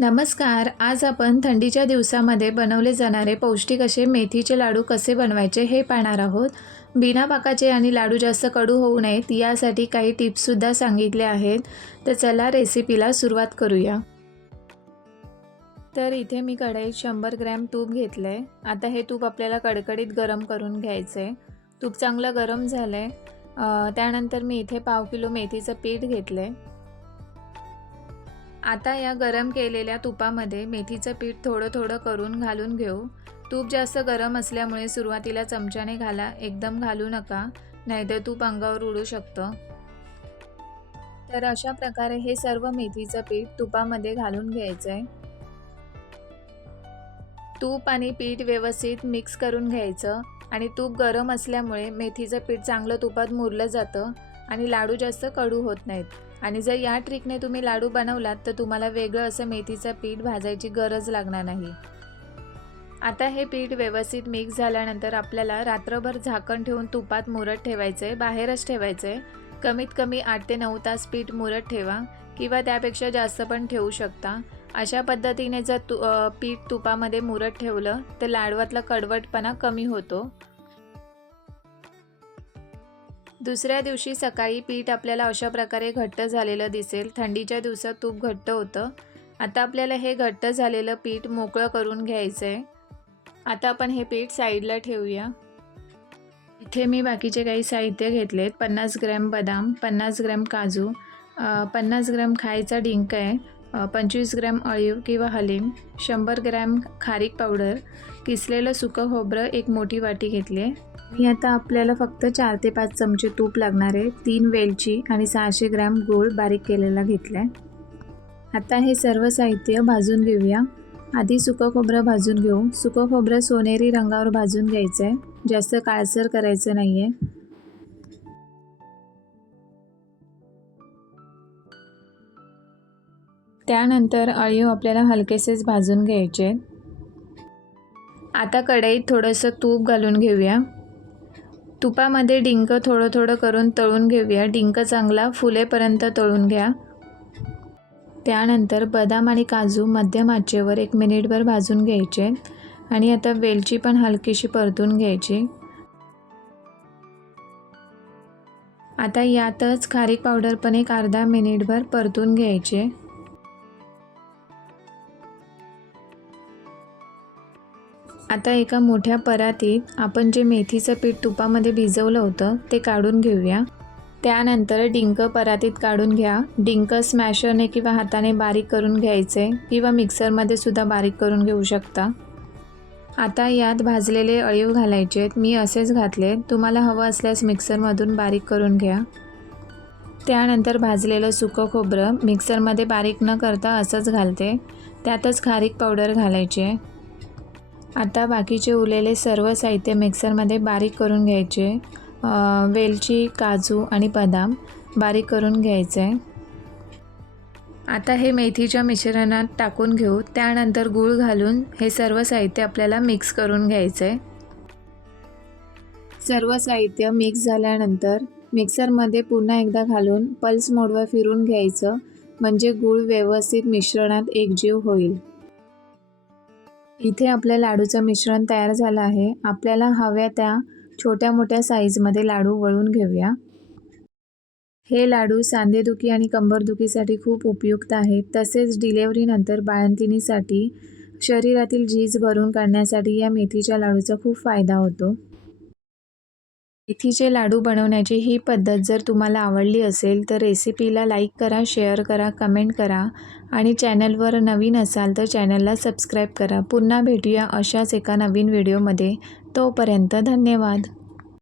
नमस्कार. आज आपण थंडीच्या दिवसामध्ये बनवले जाणारे पौष्टिक असे मेथीचे लाडू कसे बनवायचे हे पाहणार आहोत. बिना पाकाचे आणि लाडू जास्त कडू होऊ नयेत यासाठी काही टिप्ससुद्धा सांगितले आहेत. तर चला रेसिपीला सुरुवात करूया. तर इथे मी कढईत शंभर ग्रॅम तूप घेतलं. आहे आता हे तूप आपल्याला कडकडीत गरम करून घ्यायचं. आहे तूप चांगलं गरम झालं आहे त्यानंतर मी इथे पाव किलो मेथीचं पीठ घेतलं. आहे आता या गरम केलेल्या तुपामध्ये मेथीचं पीठ थोडं थोडं करून घालून घेऊ. तूप जास्त गरम असल्यामुळे सुरुवातीला चमच्याने घाला एकदम घालू नका नाहीतर तूप अंगावर उडू शकतं. तर अशा प्रकारे हे सर्व मेथीचं पीठ तुपामध्ये घालून घ्यायचं आहे तूप आणि पीठ व्यवस्थित मिक्स करून घ्यायचं आणि तूप गरम असल्यामुळे मेथीचं पीठ चांगलं तुपात मुरलं जातं आणि लाडू जास्त कडू होत नाहीत. आणि जर या ट्रिकने तुम्ही लाडू बनवलात तर तुम्हाला वेगळं असं मेथीचं पीठ भाजायची गरज लागणार नाही. आता हे पीठ व्यवस्थित मिक्स झाल्यानंतर आपल्याला रात्रभर झाकण ठेवून तुपात मुरत ठेवायचं आहे बाहेरच ठेवायचं आहे कमीत कमी आठ ते नऊ तास पीठ मुरत ठेवा किंवा त्यापेक्षा जास्त पण ठेवू शकता. अशा पद्धतीने जर तु पीठ तुपामध्ये मुरत ठेवलं तर लाडवातला कडवटपणा कमी होतो. दुसऱ्या दिवशी सकाळी पीठ आपल्याला अशा प्रकारे घट्ट झालेलं दिसेल. थंडीच्या दिवसात तूप घट्ट होतं. आता आपल्याला हे घट्ट झालेलं पीठ मोकळं करून घ्यायचं आहे आता आपण हे पीठ साईडला ठेवूया. इथे मी बाकीचे काही साहित्य घेतलेत. पन्नास ग्रॅम बदाम पन्नास ग्रॅम काजू पन्नास ग्रॅम खायचा डिंक आहे. पंचवीस ग्रॅम अळीव किंवा हलीम शंभर ग्रॅम खारीक पावडर किसलेलं सुकं खोबरं एक मोठी वाटी घेतली. आहे मी आता आपल्याला फक्त चार ते पाच चमचे तूप लागणार आहे तीन वेलची आणि सहाशे ग्रॅम गूळ बारीक केलेला घेतला आहे आता हे सर्व साहित्य भाजून घेऊया. आधी सुकं खोबरं भाजून घेऊ. सुकं खोबरं सोनेरी रंगावर भाजून घ्यायचं आहे जास्त काळसर करायचं नाही आहे त्यानंतर अळीव आपल्याला हलकेसेच भाजून घ्यायचे. आता कढईत थोडंसं तूप घालून घेऊया. तुपामध्ये डिंक थोडं थोडं करून तळून घेऊया. डिंक चांगला फुलेपर्यंत तळून घ्या. त्यानंतर बदाम आणि काजू मध्यम आचेवर एक मिनिटभर भाजून घ्यायचे आणि आता वेलची पण हलकीशी परतून घ्यायची. आता यातच खारीक पावडर पण एक अर्धा मिनिटभर परतून घ्यायचे. आता एका मोठ्या परातीत आपण जे मेथीचं पीठ तुपामध्ये भिजवलं होतं ते काढून घेऊया. त्यानंतर डिंक परातीत काढून घ्या. डिंक स्मॅशरने किंवा हाताने बारीक करून घ्यायचे किंवा मिक्सरमध्ये सुद्धा बारीक करून घेऊ शकता. आता यात भाजलेले अळीव घालायचे आहेत. मी असेच घातले. तुम्हाला हवं असल्यास मिक्सरमधून बारीक करून घ्या. त्यानंतर भाजलेलं सुकं खोबरं मिक्सरमध्ये बारीक न करता असंच घालते. त्यातच खारीक पावडर घालायची आहे. आता बाकीचे उरलेले सर्व साहित्य मिक्सरमध्ये बारीक करून घ्यायचे. वेलची काजू आणि बदाम बारीक करून घ्यायचे. आहे आता हे मेथीच्या मिश्रणात टाकून घेऊ. त्यानंतर गूळ घालून हे सर्व साहित्य आपल्याला मिक्स करून घ्यायचं. आहे सर्व साहित्य मिक्स झाल्यानंतर मिक्सरमध्ये पुन्हा एकदा घालून पल्स मोडवर फिरून घ्यायचं. म्हणजे गूळ व्यवस्थित मिश्रणात एकजीव होईल. इथे आपल्या लाडूचं मिश्रण तयार झालं आहे. आपल्याला हव्या त्या छोट्या मोठ्या साईजमध्ये लाडू वळून घेऊया. हे लाडू सांधेदुखी आणि कंबरदुखीसाठी खूप उपयुक्त आहेत. तसेच डिलेवरीनंतर बाळंतिणीसाठी शरीरातील झीज भरून काढण्यासाठी या मेथीच्या लाडूचा खूप फायदा होतो. मेथीचे लाडू बनवण्याची ही पद्धत जर तुम्हाला आवडली असेल तर रेसिपीला लाईक करा शेअर करा कमेंट करा आणि चॅनलवर नवीन असाल तर चॅनलला सबस्क्राईब करा. पुन्हा भेटूया अशाच एका नवीन व्हिडिओमध्ये. तोपर्यंत धन्यवाद.